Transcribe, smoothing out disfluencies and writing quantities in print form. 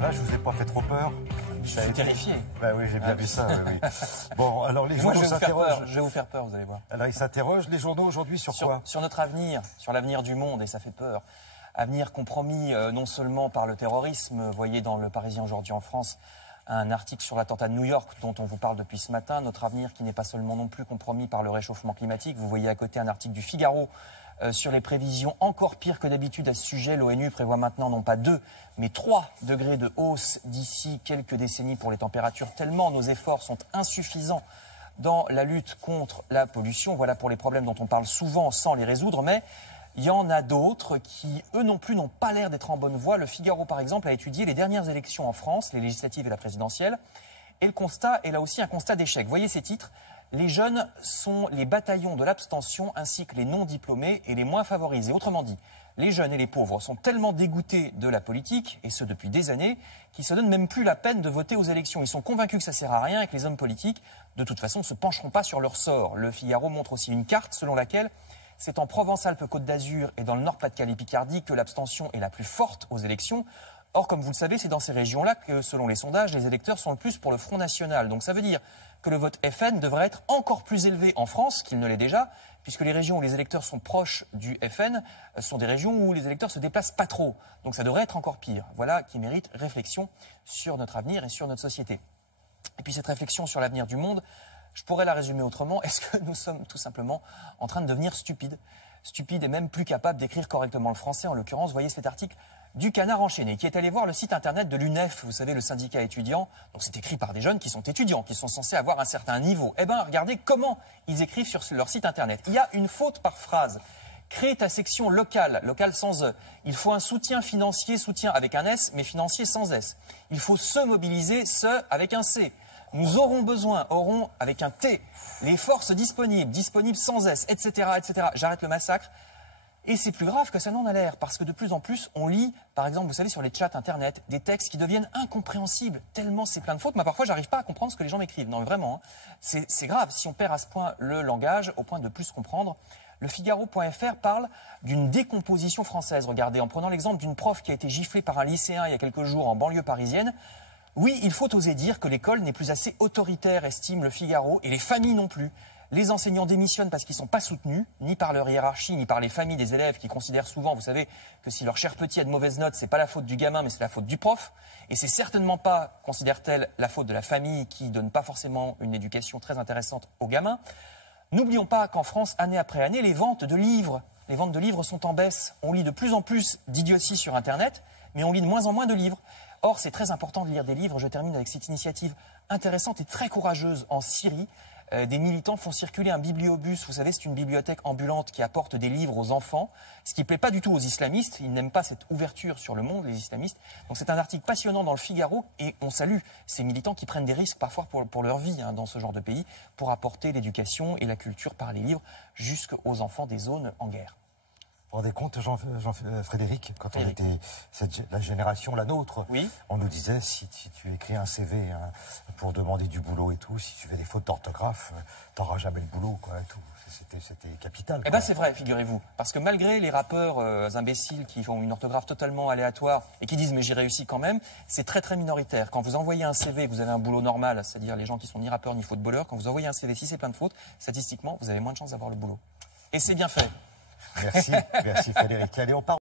Ça va, je vous ai pas fait trop peur? Je suis terrifié. Bah oui, j'ai bien vu ça. Oui, oui. Bon, alors les Moi, journaux s'interrogent. je vais vous faire peur, vous allez voir. Alors ils s'interrogent, les journaux aujourd'hui, sur quoi? Sur notre avenir, sur l'avenir du monde, et ça fait peur. Avenir compromis non seulement par le terrorisme, vous voyez dans Le Parisien aujourd'hui en France, un article sur l'attentat de New York dont on vous parle depuis ce matin, notre avenir qui n'est pas seulement non plus compromis par le réchauffement climatique. Vous voyez à côté un article du Figaro sur les prévisions encore pires que d'habitude à ce sujet. L'ONU prévoit maintenant non pas 2, mais 3 degrés de hausse d'ici quelques décennies pour les températures, tellement nos efforts sont insuffisants dans la lutte contre la pollution. Voilà pour les problèmes dont on parle souvent sans les résoudre, mais il y en a d'autres qui, eux non plus, n'ont pas l'air d'être en bonne voie. Le Figaro, par exemple, a étudié les dernières élections en France, les législatives et la présidentielle. Et le constat est là aussi un constat d'échec. Voyez ces titres. Les jeunes sont les bataillons de l'abstention ainsi que les non-diplômés et les moins favorisés. Autrement dit, les jeunes et les pauvres sont tellement dégoûtés de la politique, et ce depuis des années, qu'ils se donnent même plus la peine de voter aux élections. Ils sont convaincus que ça sert à rien et que les hommes politiques, de toute façon, ne se pencheront pas sur leur sort. Le Figaro montre aussi une carte selon laquelle c'est en Provence-Alpes-Côte d'Azur et dans le Nord-Pas-de-Calais-Picardie que l'abstention est la plus forte aux élections. Or, comme vous le savez, c'est dans ces régions-là que, selon les sondages, les électeurs sont le plus pour le Front National. Donc ça veut dire que le vote FN devrait être encore plus élevé en France qu'il ne l'est déjà, puisque les régions où les électeurs sont proches du FN sont des régions où les électeurs se déplacent pas trop. Donc ça devrait être encore pire. Voilà qui mérite réflexion sur notre avenir et sur notre société. Et puis cette réflexion sur l'avenir du monde, je pourrais la résumer autrement. Est-ce que nous sommes tout simplement en train de devenir stupides? Stupides et même plus capables d'écrire correctement le français. En l'occurrence, voyez cet article du Canard enchaîné, qui est allé voir le site internet de l'UNEF, vous savez, le syndicat étudiant. Donc c'est écrit par des jeunes qui sont étudiants, qui sont censés avoir un certain niveau. Eh bien, regardez comment ils écrivent sur leur site internet. Il y a une faute par phrase. Crée ta section locale, locale sans E. Il faut un soutien financier, soutien avec un S, mais financier sans S. Il faut se mobiliser, se avec un C. Nous aurons besoin, auront avec un T, les forces disponibles, disponibles sans S, etc., etc. J'arrête le massacre. Et c'est plus grave que ça n'en a l'air, parce que de plus en plus, on lit, par exemple, vous savez, sur les chats internet, des textes qui deviennent incompréhensibles, tellement c'est plein de fautes. Moi, parfois, j'arrive pas à comprendre ce que les gens m'écrivent. Non, mais vraiment, hein, c'est grave si on perd à ce point le langage, au point de plus comprendre. Le Figaro.fr parle d'une décomposition française. Regardez, en prenant l'exemple d'une prof qui a été giflée par un lycéen il y a quelques jours en banlieue parisienne. Oui, il faut oser dire que l'école n'est plus assez autoritaire, estime le Figaro, et les familles non plus. Les enseignants démissionnent parce qu'ils ne sont pas soutenus, ni par leur hiérarchie, ni par les familles des élèves qui considèrent souvent, vous savez, que si leur cher petit a de mauvaises notes, c'est pas la faute du gamin, mais c'est la faute du prof. Et c'est certainement pas, considère-t-elle, la faute de la famille qui donne pas forcément une éducation très intéressante aux gamins. N'oublions pas qu'en France, année après année, les ventes de livres sont en baisse. On lit de plus en plus d'idioties sur Internet, mais on lit de moins en moins de livres. Or, c'est très important de lire des livres. Je termine avec cette initiative intéressante et très courageuse en Syrie. Des militants font circuler un bibliobus. Vous savez, c'est une bibliothèque ambulante qui apporte des livres aux enfants, ce qui ne plaît pas du tout aux islamistes. Ils n'aiment pas cette ouverture sur le monde, les islamistes. Donc c'est un article passionnant dans le Figaro et on salue ces militants qui prennent des risques parfois pour leur vie dans ce genre de pays pour apporter l'éducation et la culture par les livres jusqu'aux enfants des zones en guerre. Vous vous rendez compte, Jean-Frédéric, quand on était la génération, la nôtre, oui. On nous disait, si tu écris un CV pour demander du boulot et tout, si tu fais des fautes d'orthographe, t'auras jamais le boulot, quoi, et tout. C'était capital. Eh bien, c'est vrai, figurez-vous. Parce que malgré les rappeurs imbéciles qui font une orthographe totalement aléatoire et qui disent « mais j'ai réussi quand même », c'est très très minoritaire. Quand vous envoyez un CV, vous avez un boulot normal, c'est-à-dire les gens qui sont ni rappeurs ni footballeurs, quand vous envoyez un CV, si c'est plein de fautes, statistiquement, vous avez moins de chances d'avoir le boulot. Et c'est bien fait. Merci, merci Frédéric. Allez, on part.